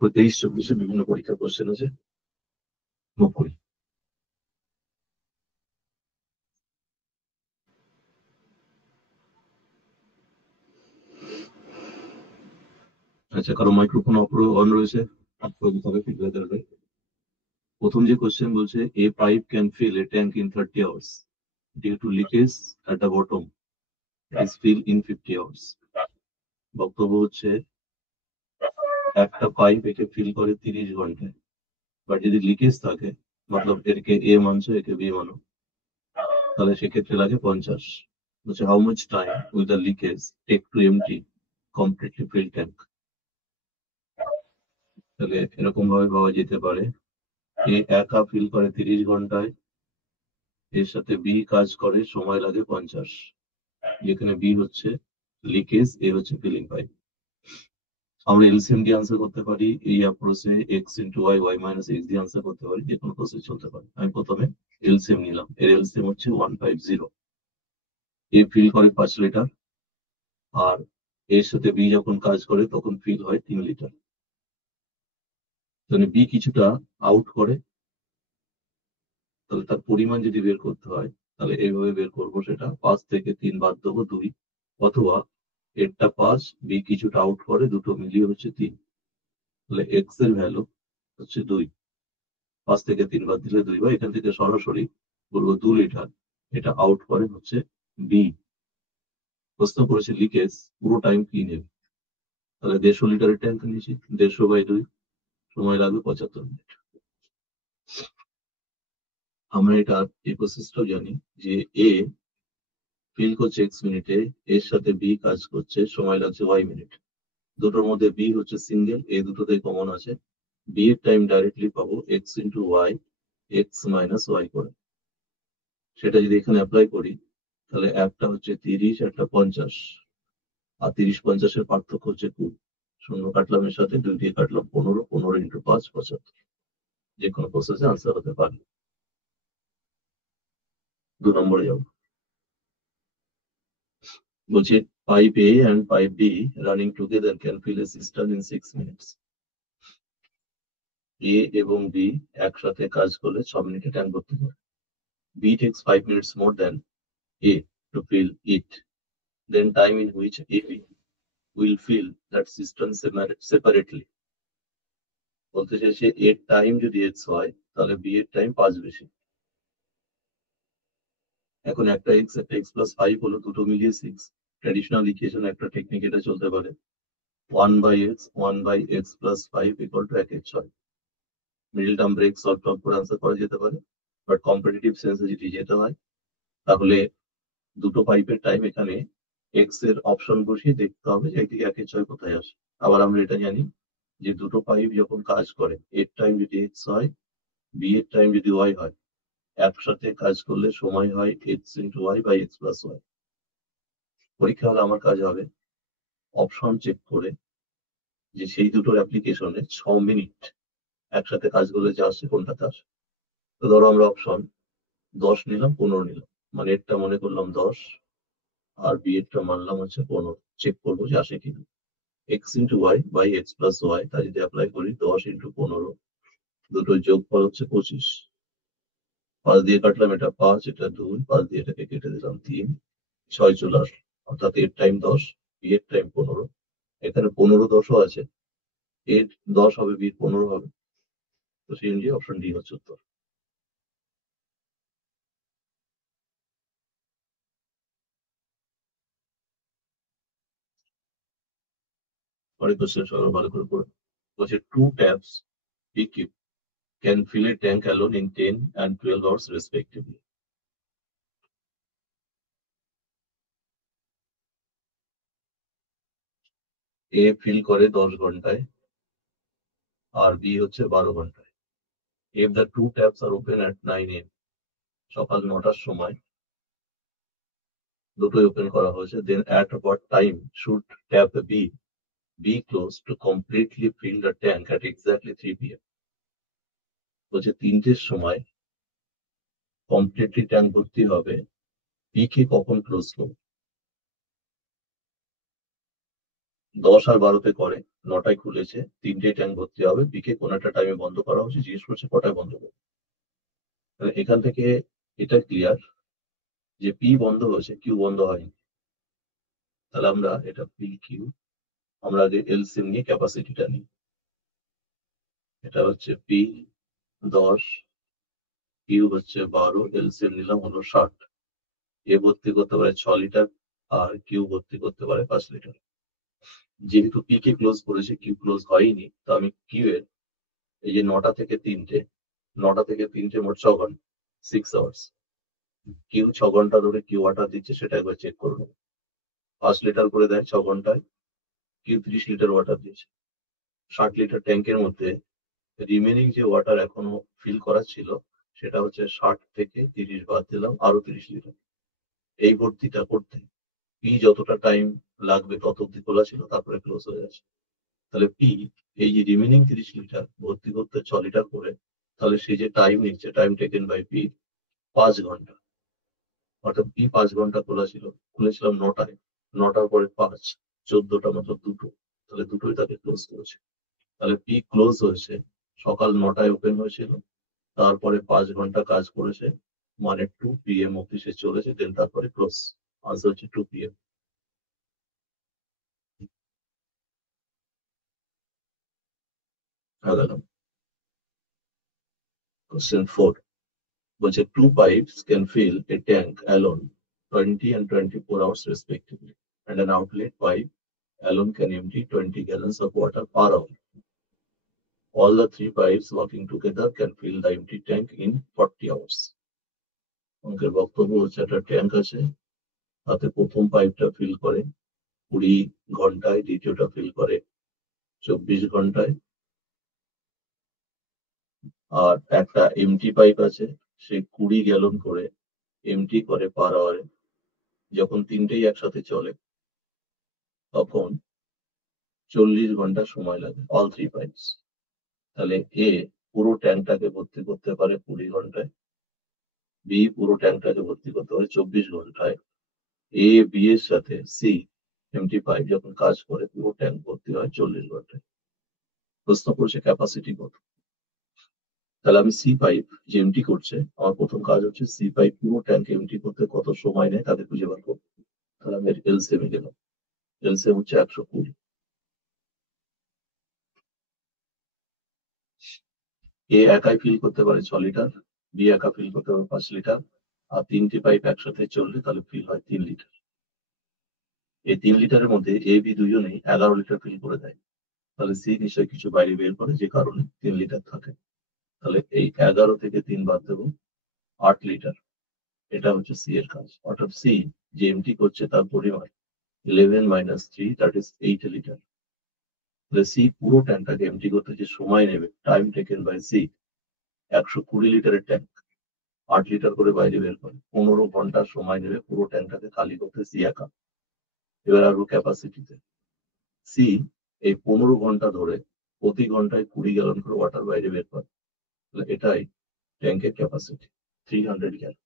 23-24 বিভিন্ন পরীক্ষার কোশ্চেন আছে, মুখ করি। আচ্ছা, কারো মাইক্রোফোন অন রয়েছে? প্রথম যে কোশ্চেন বলছে, a pipe can fill a tank in 30 hours due to leakage at the bottom is fill in 50 hours. বক্তব্য হচ্ছে একটা পাইপ একে ফিল করে 30 ঘন্টায়, বাট যদি লিকেজ থাকে, মতলব একে এ মানছো একে বি মানো, তাহলে সেক্ষেত্রে লাগে 50। বলছে how much time with the leakage take to empty completely fill tank. তাহলে এরকম ভাবে পাওয়া যেতে পারে, এ একা ফিল করে 30 ঘন্টায়, এর সাথে বি কাজ করে সময় লাগে 50, যেখানে বি হচ্ছে লিকেজ, এ হচ্ছে ফিলিং পাইপ। আমরা এলসিএম দিয়ে আনসার করতে পারি, এই অ্যাপ্রোচে x into y, y minus x দিয়ে আনসার করতে পারি, যে কোনো প্রসেস চলতে পারে। আমি প্রথমে এলসিএম নিলাম, এর এলসিএম হচ্ছে 150। এ ফিল করে 5 লিটার, আর এর সাথে বি যখন কাজ করে তখন ফিল হয় 3 লিটার। তাহলে বি কিছুটা আউট করে, তাহলে তার পরিমাণ যদি বের করতে হয় তাহলে এইভাবে বের করবো, সেটা 5 থেকে 3 বাদ দেবো 2, অথবা এরটা 5, বি কিছুটা আউট করে, দুটো মিলিয়ে হচ্ছে 3। তাহলে এক্স এর ভ্যালু হচ্ছে 2, 5 থেকে 3 বাদ দিলে 2, বা এখান থেকে সরাসরি বলবো 2 লিটার এটা আউট করে হচ্ছে বি। প্রশ্ন করেছে লিকেজ, পুরো টাইম কি নেবে, তাহলে 150 লিটারের ট্যাঙ্ক নিয়েছি, 150/2, সময় লাগবে 75 মিনিট। আমরা এটা এই প্রসেসটাও জানি যে এ ফিল করছে এক্স মিনিটে, এর সাথে বি কাজ করছে, সময় লাগছে ওয়াই মিনিট। দুটোর মধ্যে বি হচ্ছে সিঙ্গেল, এই দুটোতেই কমন আছে। বি এর টাইম ডাইরেক্টলি পাবো x into y, x minus y করে। সেটা যদি এখানে অ্যাপ্লাই করি, তাহলে একটা হচ্ছে 30, একটা 50, আর 30-50-এর পার্থক্য হচ্ছে 2। শূন্য কাটলাম, এর সাথে 2 দিয়ে কাটলাম 15, 15 ইন্টু 5 75। যে কোনো প্রসেসে আনসার হতে পারে। 2 নম্বরে যাবো। বলছে pipe A and pipe B running together can fill a system in 6 minutes. A এবং বি একসাথে কাজ করলে 6 মিনিটে ট্যাঙ্ক ভর্তি করে। B takes 5 minutes more than A to fill it, then time in which AB will fill that system separately. বলতে চাইছে এর টাইম যদি এক্স হয় তাহলে বি এর টাইম 5 বেশি। এখন একটা এক্স, একটা এক্স প্লাস 5 হলো, দুটো মিলিয়ে 6। ট্র্যাডিশনাল ইকুয়েশন একটা টেকনিক এটা চলতে পারে, 1/x 1/x plus 5 equal to 1/6। Middle term break solve করে আনসার করা যেতে পারে, বাট কম্পিটিটিভ সেন্সে যদি যেতে হয় তাহলে দুটো পাইপের টাইম এখানে এক্স এর অপশন বসিয়ে দেখতে হবে যে এদিকে 1/6 কোথায় আসে। আবার আমরা এটা জানি যে দুটো পাইপ যখন কাজ করে, এর টাইম যদি এক্স হয়, বি এর টাইম যদি ওয়াই হয়, একসাথে কাজ করলে সময় হয় x into y by x plus y. পরীক্ষা হলে আমার কাজ হবে অপশন চেক করে যে সেই দুটোর অ্যাপ্লিকেশনে 6 মিনিট একসাথে কাজ করলে যা আসছে কোনটাতে আসে। তো ধরো আমরা অপশন 10 নিলাম, 15 নিলাম, মানে এরটা মনে করলাম 10, আর বি এরটা মানলাম হচ্ছে 15। চেক করবো যে আসে কিনা। X into y by x plus y, তা যদি অ্যাপ্লাই করি 10 ইন্টু 15, দুটোর যোগফল হচ্ছে 25। 5 দিয়ে কাটলাম, এটা 5, এটা 2, 5 দিয়ে এটাকে কেটে দিলাম 3, 6 চলে আসলো। অর্থাৎ এর টাইম 10, বি এর টাইম 15। এখানে 15-10ও আছে, এর 10 হবে, বি 15 হবে। তো সেই অনুযায়ী অপশন ডি হচ্ছে উত্তর। পরের কোশ্চেন সবাই ভালো করে পড়ে। বলছে 2 taps equipped can fill a tank alone in 10 and 12 hours respectively. A fill করে 10 ঘন্টায়, আর বি হচ্ছে 12 ঘন্টায়। If the two taps are open at 9 AM, সকাল 9টার সময় দুটোই ওপেন করা হয়েছে, then at what time should tap be closed to completely fill the tank at exactly 3 PM? বলছে 3টের সময় কমপ্লিটলি ট্যাঙ্ক ভর্তি হবে, বি কে কখন ক্লোজ করবে। 10 আর 12-তে করে, 9টায় খুলেছে, 3টে ট্যাঙ্ক ভর্তি হবে, পিকে কোন একটা টাইমে বন্ধ করা হচ্ছে, জিজ্ঞেস করছে কটায় বন্ধ করবে। তাহলে এখান থেকে এটা ক্লিয়ার যে পি বন্ধ হয়েছে, কিউ বন্ধ হয়নি। তাহলে আমরা এটা পি কিউ, আমরা আগে এলসিএম নিয়ে ক্যাপাসিটিটা নিই। এটা হচ্ছে পি 10, কিউ হচ্ছে 12, এলসিএম নিলাম হলো 60। এ ভর্তি করতে পারে 6 লিটার আর কিউ ভর্তি করতে পারে 5 লিটার। যেহেতু পি কে ক্লোজ করেছে, কিউ ক্লোজ হয়নি, তো আমি কিউ এর এই যে 9টা থেকে 3টে মোট 6 ঘন্টা, 6 আওয়ার্স, কিউ 6 ঘন্টা ধরে কিউ ওয়াটার দিচ্ছে সেটা একবার চেক করবো। 5 লিটার করে দেয় 6 ঘন্টায়, কিউ 30 লিটার ওয়াটার দিচ্ছে। 60 লিটার ট্যাঙ্কের মধ্যে রিমেনিং যে ওয়াটার এখনো ফিল করা ছিল, সেটা হচ্ছে 60 থেকে 30 বাদ দিলাম, আরো 30 লিটার। এই ভর্তিটা করতে পি যতটা টাইম লাগবে তত অব্দি খোলা ছিল, তারপরে ক্লোজ হয়ে যাচ্ছে। তাহলে পি এই যে রিমেনিং 30 লিটার ভর্তি করতে 6 লিটার করে, তাহলে সে যে টাইম নিচ্ছে, টাইম টেকেন বাই পি 5 ঘন্টা। অর্থাৎ পি 5 ঘন্টা খোলা ছিল, খুলেছিলাম 9টায়, 9টার পরে 5, 14টা মতলব দুটো, তাহলে দুটোই তাকে ক্লোজ করেছে। তাহলে পি ক্লোজ হয়েছে সকাল 9টায় ওপেন হয়েছিল, তারপরে 5 ঘন্টা কাজ করেছে, মানে 2 PM অফিসে চলেছে, দেন তারপরে ক্লোজ। আনসার হচ্ছে 2 PM। গেলাম কোশ্চেন 4, বলছে 2 pipes can fill a tank alone 20 and 24 hours respectively, and an outlet pipe alone can empty 20 gallons of water per hour. All the 3 pipes working together can fill the empty tank in 40 hours. অঙ্কের বক্তব্য হচ্ছে একটা tank আছে, তাতে প্রথম পাইপটা feel করে 20 ঘন্টায়, দ্বিতীয়টা ফিল করে 24 ঘন্টায়, আর একটা এমটি পাইপ আছে, সে 20 গ্যালন করে এমটি করে পার আওয়ারে। যখন তিনটেই একসাথে চলে তখন 40 ঘন্টা সময় লাগে, অল 3 পাইপস। তাহলে এ পুরো ট্যাঙ্কটাকে ভর্তি করতে পারে 20 ঘন্টায়, বি পুরো ট্যাঙ্কটাকে ভর্তি করতে পারে 24 ঘন্টায়, এ বি এর সাথে সি এমটি পাইপ যখন কাজ করে পুরো ট্যাঙ্ক ভর্তি হয় 40 ঘন্টায়। প্রশ্ন করছে ক্যাপাসিটি কত। তাহলে আমি সি পাইপ যে এমটি করছে, আমার প্রথম কাজ হচ্ছে সি পাইপ পুরো ট্যাঙ্ক এমটি করতে কত সময় নেয় তাকে খুঁজে বার করবো। তাহলে আমি এলসিএম এ গেলাম, এলসিএম হচ্ছে 120। এ একাই ফিল করতে পারে 6 লিটার, বি একা ফিল করতে পারে 5 লিটার, আর 3টে পাইপ একসাথে চললে তাহলে ফিল হয় 3 লিটার। এই 3 লিটারের মধ্যে এ বি দুজনেই 11 লিটার ফিল করে দেয়, তাহলে সি নিশ্চয়ই কিছু বাইরে বের করে, যে কারণে 3 লিটার থাকে। তাহলে এই 11 থেকে 3 বাদ দেবো, 8 লিটার। এটা হচ্ছে সি এর কাজ। অর্থাৎ সি যে এমটি করছে তার পরিমাণ 11 - 3, দ্যাট ইজ 8 লিটার। তাহলে সি পুরো ট্যাঙ্কটাকে এমটি করতে যে সময় নেবে, টাইম টেকেন বাই সি, 120 লিটারের ট্যাঙ্ক 8 লিটার করে বাইরে বের করে, 15 ঘন্টা সময় নেবে পুরো ট্যাঙ্কটাকে খালি করতে সি একা। এবার আরো ক্যাপাসিটিতে, সি এই 15 ঘন্টা ধরে প্রতি ঘন্টায় 20 গ্যালন করে ওয়াটার বাইরে বের করে। তাহলে এটাই ট্যাঙ্কের ক্যাপাসিটি, 300 গ্যালন।